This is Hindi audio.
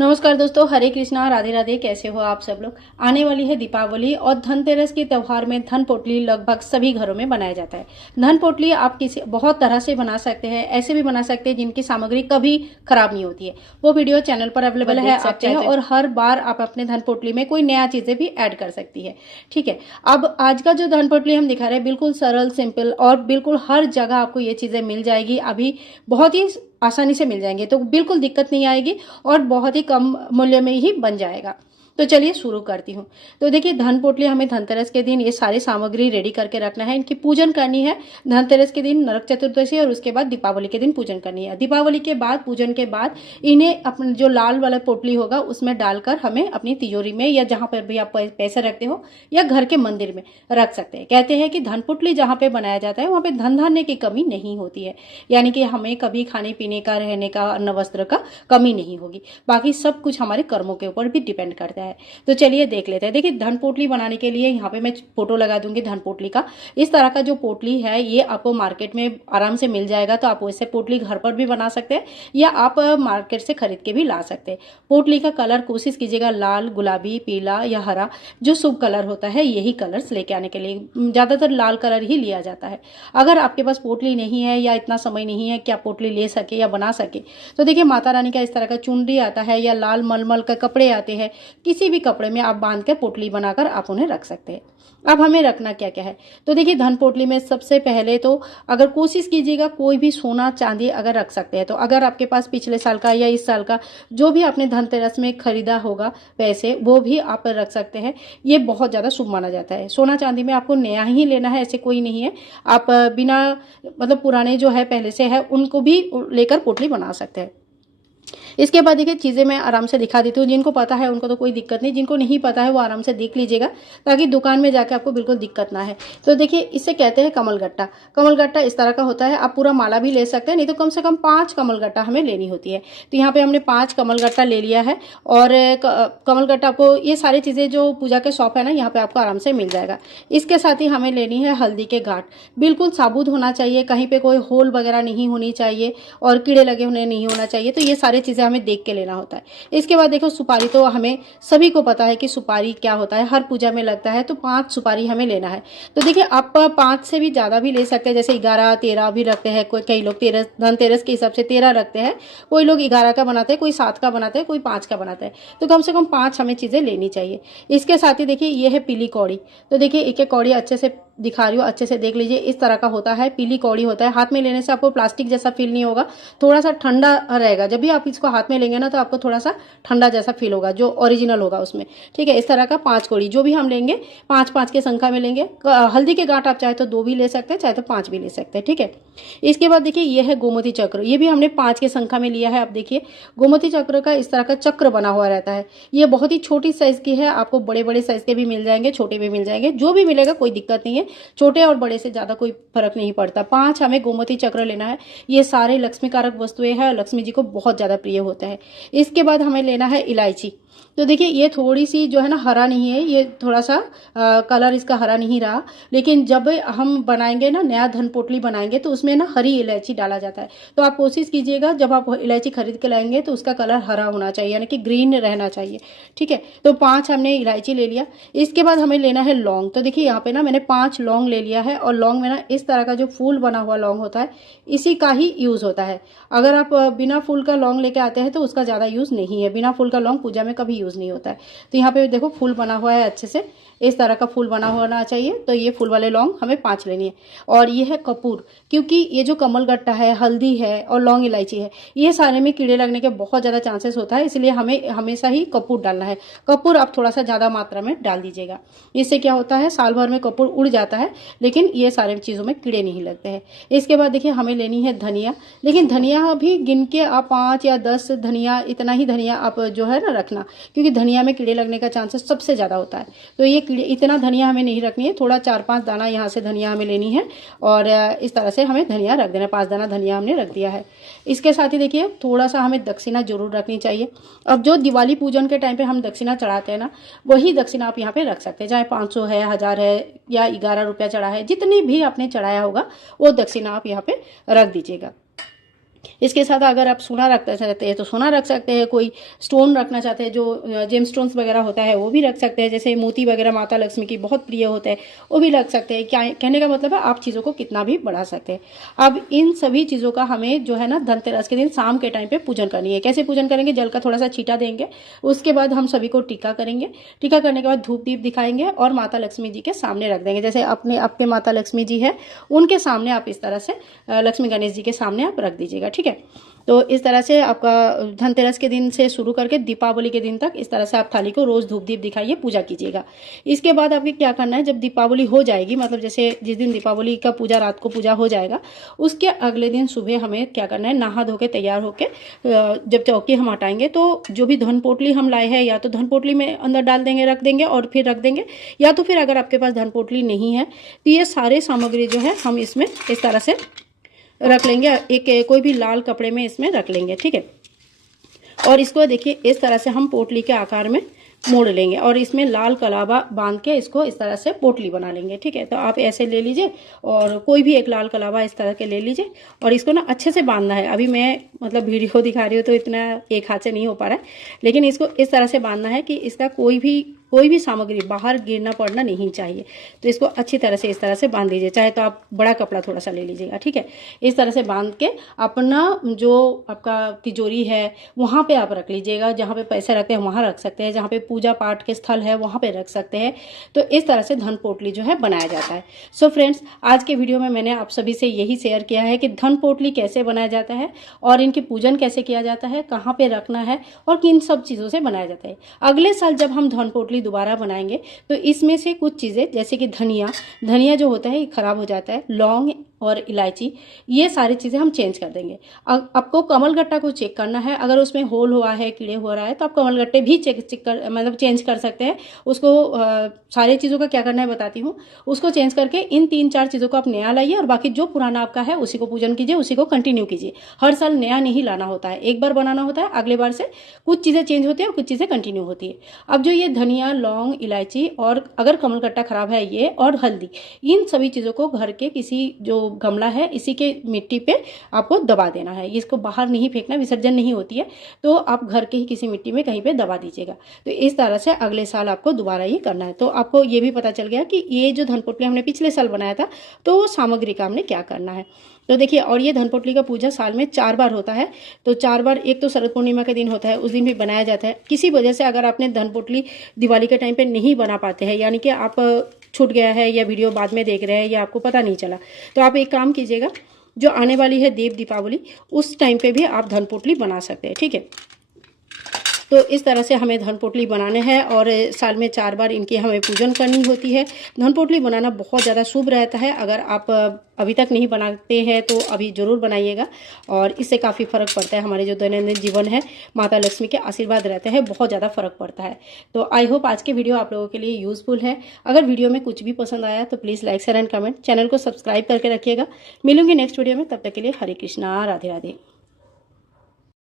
नमस्कार दोस्तों, हरे कृष्णा, राधे राधे। कैसे हो आप सब लोग। आने वाली है दीपावली और धनतेरस के त्यौहार में धन पोटली लगभग सभी घरों में बनाया जाता है। धन पोटली आप किसी बहुत तरह से बना सकते हैं, ऐसे भी बना सकते हैं जिनकी सामग्री कभी खराब नहीं होती है। वो वीडियो चैनल पर अवेलेबल है, आप चाहें और हर बार आप अपने धन पोटली में कोई नया चीजें भी ऐड कर सकती है। ठीक है, अब आज का जो धन पोटली हम दिखा रहे हैं बिल्कुल सरल, सिंपल और बिल्कुल हर जगह आपको ये चीजें मिल जाएगी। अभी बहुत ही आसानी से मिल जाएंगे, तो बिल्कुल दिक्कत नहीं आएगी और बहुत ही कम मूल्य में ही बन जाएगा। तो चलिए शुरू करती हूँ। तो देखिए, धन पोटली हमें धनतेरस के दिन ये सारी सामग्री रेडी करके रखना है। इनकी पूजन करनी है धनतेरस के दिन, नरक चतुर्दशी और उसके बाद दीपावली के दिन पूजन करनी है। दीपावली के बाद, पूजन के बाद इन्हें अपने जो लाल वाला पोटली होगा उसमें डालकर हमें अपनी तिजोरी में या जहां पर भी आप पैसे रखते हो या घर के मंदिर में रख सकते हैं। कहते हैं कि धन पोटली जहां पे बनाया जाता है वहां पे धन धान्य की कमी नहीं होती है, यानी कि हमें कभी खाने पीने का, रहने का, अन्न वस्त्र का कमी नहीं होगी। बाकी सब कुछ हमारे कर्मों के ऊपर भी डिपेंड करता है। तो चलिए देख लेते हैं। देखिए, धन पोटली बनाने के लिए यहाँ पे मैं फोटो लगा दूंगी धन पोटली का। इस तरह का जो पोटली है ये आपको मार्केट में आराम से मिल जाएगा। तो आप वैसे पोटली घर पर भी बना सकते हैं या आप मार्केट से खरीद के भी ला सकते हैं। पोटली का कलर कोशिश कीजिएगा लाल, गुलाबी, पीला या हरा, जो शुभ कलर होता है यही कलर्स लेके आने के लिए। ज्यादातर लाल कलर ही लिया जाता है। अगर आपके पास पोटली नहीं है या इतना समय नहीं है कि आप पोटली ले सके या बना सके, तो देखिए माता रानी का इस तरह का चुनरी आता है या लाल मलमल के कपड़े आते हैं, किसी भी कपड़े में आप बांध कर पोटली बनाकर आप उन्हें रख सकते हैं। अब हमें रखना क्या क्या है, तो देखिए धन पोटली में सबसे पहले तो अगर कोशिश कीजिएगा कोई भी सोना चांदी अगर रख सकते हैं, तो अगर आपके पास पिछले साल का या इस साल का जो भी आपने धनतेरस में खरीदा होगा पैसे, वो भी आप रख सकते हैं। ये बहुत ज्यादा शुभ माना जाता है। सोना चांदी में आपको नया ही लेना है ऐसे कोई नहीं है। आप बिना मतलब पुराने जो है पहले से है उनको भी लेकर पोटली बना सकते हैं। इसके बाद देखिए चीजें मैं आराम से दिखा देती हूँ। जिनको पता है उनको तो कोई दिक्कत नहीं, जिनको नहीं पता है वो आराम से देख लीजिएगा ताकि दुकान में जाके आपको बिल्कुल दिक्कत ना है। तो देखिए, इसे कहते हैं कमलगट्टा। कमलगट्टा इस तरह का होता है। आप पूरा माला भी ले सकते हैं, नहीं तो कम से कम 5 कमलगट्टा हमें लेनी होती है। तो यहाँ पे हमने 5 कमलगट्टा ले लिया है। और कमलगट्टा आपको ये सारी चीजें जो पूजा के शॉप है ना, यहाँ पे आपको आराम से मिल जाएगा। इसके साथ ही हमें लेनी है हल्दी के गांठ। बिल्कुल साबुत होना चाहिए, कहीं पे कोई होल वगैरह नहीं होनी चाहिए और कीड़े लगे होने नहीं होना चाहिए। तो ये सारी चीजें हमें देख के लेना होता है। इसके बाद देखो सुपारी, तो हमें सभी को पता है कि सुपारी क्या होता है, हर पूजा में लगता है। तो 5 सुपारी हमें लेना है। तो देखिए, आप 5 से भी ज्यादा भी ले सकते हैं, जैसे 11, 13 भी रखते हैं। कई लोग धनतेरस के हिसाब से 13 रखते हैं, कोई लोग 11 का बनाते हैं, कोई 7 का बनाते हैं, कोई 5 का बनाता है। तो कम से कम 5 हमें चीजें लेनी चाहिए। इसके साथ ही देखिए ये है पीली कौड़ी। तो देखिए एक एक कौड़ी अच्छे से दिखा रही हूँ, अच्छे से देख लीजिए। इस तरह का होता है, पीली कौड़ी होता है। हाथ में लेने से आपको प्लास्टिक जैसा फील नहीं होगा, थोड़ा सा ठंडा रहेगा। जब भी आप इसको हाथ में लेंगे ना तो आपको थोड़ा सा ठंडा जैसा फील होगा, जो ओरिजिनल होगा उसमें। ठीक है, इस तरह का 5 कौड़ी जो भी हम लेंगे 5-5 के संख्या में लेंगे। हल्दी के गांठ आप चाहे तो 2 भी ले सकते हैं, चाहे तो 5 भी ले सकते हैं। ठीक है, इसके बाद देखिए ये है गोमती चक्र। ये भी हमने 5 के संख्या में लिया है। आप देखिए गोमती चक्र का इस तरह का चक्र बना हुआ रहता है। ये बहुत ही छोटी साइज की है, आपको बड़े बड़े साइज के भी मिल जाएंगे, छोटे भी मिल जाएंगे, जो भी मिलेगा कोई दिक्कत नहीं है। छोटे और बड़े से ज्यादा कोई फर्क नहीं पड़ता। 5 हमें गोमती चक्र लेना है। ये सारे लक्ष्मी कारक वस्तुएं हैं, लक्ष्मी जी को बहुत ज्यादा प्रिय होता है। इसके बाद हमें लेना है इलायची। तो देखिए ये थोड़ी सी जो है ना हरा नहीं है, ये थोड़ा सा कलर इसका हरा नहीं रहा, लेकिन जब हम बनाएंगे ना नया धन पोटली बनाएंगे तो उसमें ना हरी इलायची डाला जाता है। तो आप कोशिश कीजिएगा जब आप इलायची खरीद के लाएंगे तो उसका कलर हरा होना चाहिए, यानी कि ग्रीन रहना चाहिए। ठीक है, तो 5 हमने इलायची ले लिया। इसके बाद हमें लेना है लौंग। तो देखिए यहाँ पे ना मैंने 5 लौंग ले लिया है। और लौंग में ना इस तरह का जो फूल बना हुआ लौंग होता है इसी का ही यूज होता है। अगर आप बिना फूल का लौंग लेके आते हैं तो उसका ज्यादा यूज नहीं है। बिना फूल का लौंग पूजा में कभी यूज नहीं होता है। तो यहाँ पे देखो फूल बना हुआ है, अच्छे से इस तरह का फूल बना होना चाहिए। तो ये फूल वाले लौंग हमें 5 लेनी है। और ये है कपूर, क्योंकि ये जो कमलगट्टा है, हल्दी है और लौंग इलायची है, ये सारे में कीड़े लगने के बहुत ज्यादा चांसेस होता है, इसलिए हमें हमेशा ही कपूर डालना है। कपूर आप थोड़ा सा ज्यादा मात्रा में डाल दीजिएगा। इससे क्या होता है, साल भर में कपूर उड़ जाता है, लेकिन ये सारे चीजों में कीड़े नहीं लगते हैं। इसके बाद देखिए हमें लेनी है धनिया। लेकिन धनिया भी गिन के आप 5 या 10 धनिया, इतना ही धनिया आप जो है ना रखना, क्योंकि धनिया में कीड़े लगने का चांसेस सबसे ज्यादा होता है। तो ये इतना धनिया हमें नहीं रखनी है, थोड़ा 4-5 दाना यहाँ से धनिया हमें लेनी है। और इस तरह से हमें धनिया रख देना। 5 दाना धनिया हमने रख दिया है। इसके साथ ही देखिए थोड़ा सा हमें दक्षिणा जरूर रखनी चाहिए। अब जो दिवाली पूजन के टाइम पे हम दक्षिणा चढ़ाते हैं ना, वही दक्षिणा आप यहाँ पे रख सकते हैं। चाहे 500 है, 1000 है या 11 रुपया चढ़ा है, जितनी भी आपने चढ़ाया होगा वो दक्षिणा आप यहाँ पे रख दीजिएगा। इसके साथ अगर आप सोना रखना चाहते हैं तो सोना रख सकते हैं, कोई स्टोन रखना चाहते हैं जो जेम स्टोन्स वगैरह होता है वो भी रख सकते हैं, जैसे मोती वगैरह माता लक्ष्मी की बहुत प्रिय होता है वो भी रख सकते हैं। क्या कहने का मतलब है, आप चीज़ों को कितना भी बढ़ा सकते हैं। अब इन सभी चीज़ों का हमें जो है ना धनतेरस के दिन शाम के टाइम पे पूजन करनी है। कैसे पूजन करेंगे, जल का थोड़ा सा छींटा देंगे, उसके बाद हम सभी को टीका करेंगे, टीका करने के बाद धूप दीप दिखाएंगे और माता लक्ष्मी जी के सामने रख देंगे। जैसे अपने आपके माता लक्ष्मी जी है उनके सामने आप इस तरह से लक्ष्मी गणेश जी के सामने आप रख दीजिएगा, ठीक है। तो इस तरह से आपका धनतेरस के दिन से शुरू करके दीपावली के दिन तक इस तरह से आप थाली को रोज धूप दीप दिखाइए, पूजा कीजिएगा। इसके बाद आपके क्या करना है, जब दीपावली हो जाएगी, मतलब जैसे जिस दिन दीपावली का पूजा रात को पूजा हो जाएगा, उसके अगले दिन सुबह हमें क्या करना है, नहा धो के तैयार होके जब चौकी हम हटाएंगे तो जो भी धन पोटली हम लाए हैं या तो धन पोटली में अंदर डाल देंगे, रख देंगे और फिर रख देंगे, या तो फिर अगर आपके पास धन पोटली नहीं है तो ये सारे सामग्री जो है हम इसमें इस तरह से रख लेंगे, एक कोई भी लाल कपड़े में इसमें रख लेंगे, ठीक है। और इसको देखिए इस तरह से हम पोटली के आकार में मोड़ लेंगे और इसमें लाल कलावा बांध के इसको इस तरह से पोटली बना लेंगे, ठीक है। तो आप ऐसे ले लीजिए और कोई भी एक लाल कलावा इस तरह के ले लीजिए और इसको ना अच्छे से बांधना है। अभी मैं मतलब वीडियो दिखा रही हूँ तो इतना एक हाथ से नहीं हो पा रहा है, लेकिन इसको इस तरह से बांधना है कि इसका कोई भी सामग्री बाहर गिरना पड़ना नहीं चाहिए। तो इसको अच्छी तरह से इस तरह से बांध दीजिए, चाहे तो आप बड़ा कपड़ा थोड़ा सा ले लीजिएगा, ठीक है। इस तरह से बांध के अपना जो आपका तिजोरी है वहाँ पे आप रख लीजिएगा, जहाँ पे पैसे रखते हैं वहाँ रख सकते हैं, जहाँ पे पूजा पाठ के स्थल है वहाँ पे रख सकते हैं। तो इस तरह से धन पोटली जो है बनाया जाता है। सो फ्रेंड्स, आज के वीडियो में मैंने आप सभी से यही शेयर किया है कि धन पोटली कैसे बनाया जाता है और इनकी पूजन कैसे किया जाता है, कहाँ पे रखना है और किन सब चीज़ों से बनाया जाता है। अगले साल जब हम धन पोटली दोबारा बनाएंगे तो इसमें से कुछ चीज़ें जैसे कि धनिया जो होता है ये खराब हो जाता है, लौंग और इलायची, ये सारी चीज़ें हम चेंज कर देंगे। आपको कमल गट्टा को चेक करना है, अगर उसमें होल हुआ है, कीड़े हो रहा है तो आप कमल गट्टे भी चेंज कर सकते हैं। उसको सारी चीज़ों का क्या करना है बताती हूँ। उसको चेंज करके इन 3-4 चीज़ों को आप नया लाइए और बाकी जो पुराना आपका है उसी को पूजन कीजिए, उसी को कंटिन्यू कीजिए। हर साल नया नहीं लाना होता है, एक बार बनाना होता है, अगले बार से कुछ चीज़ें चेंज होती है और कुछ चीज़ें कंटिन्यू होती है। अब जो ये धनिया, लौंग, इलायची और अगर कमल गट्टा खराब है ये और हल्दी, इन सभी चीज़ों को घर के किसी जो गमला है इसी के मिट्टी पे आपको दबा देना है। इसको बाहर नहीं फेंकना, विसर्जन नहीं होती है, तो आप घर के ही किसी मिट्टी में कहीं पे दबा दीजिएगा। तो इस तरह से अगले साल आपको दोबारा ये करना है। तो आपको ये भी पता चल गया कि ये जो धन पोटली हमने पिछले साल बनाया था तो वो सामग्री का हमने क्या करना है। तो देखिए, और ये धन पोटली का पूजा साल में 4 बार होता है। तो 4 बार, एक तो शरद पूर्णिमा के दिन होता है, उस दिन भी बनाया जाता है। किसी वजह से अगर आपने धन पोटली दिवाली के टाइम पे नहीं बना पाते हैं, यानी कि आप छूट गया है या वीडियो बाद में देख रहे हैं या आपको पता नहीं चला, तो आप एक काम कीजिएगा, जो आने वाली है देव दीपावली उस टाइम पे भी आप धन पोटली बना सकते हैं, ठीक है। तो इस तरह से हमें धन पोटली बनाने हैं और साल में 4 बार इनकी हमें पूजन करनी होती है। धन पोटली बनाना बहुत ज़्यादा शुभ रहता है। अगर आप अभी तक नहीं बनाते हैं तो अभी ज़रूर बनाइएगा और इससे काफ़ी फ़र्क पड़ता है। हमारे जो दैनंदिन जीवन है, माता लक्ष्मी के आशीर्वाद रहते हैं, बहुत ज़्यादा फ़र्क पड़ता है। तो आई होप आज के वीडियो आप लोगों के लिए यूज़फुल है। अगर वीडियो में कुछ भी पसंद आया तो please like share and comment, channel को सब्सक्राइब करके रखिएगा। मिलूंगी नेक्स्ट वीडियो में, तब तक के लिए हरे कृष्णा, राधे राधे।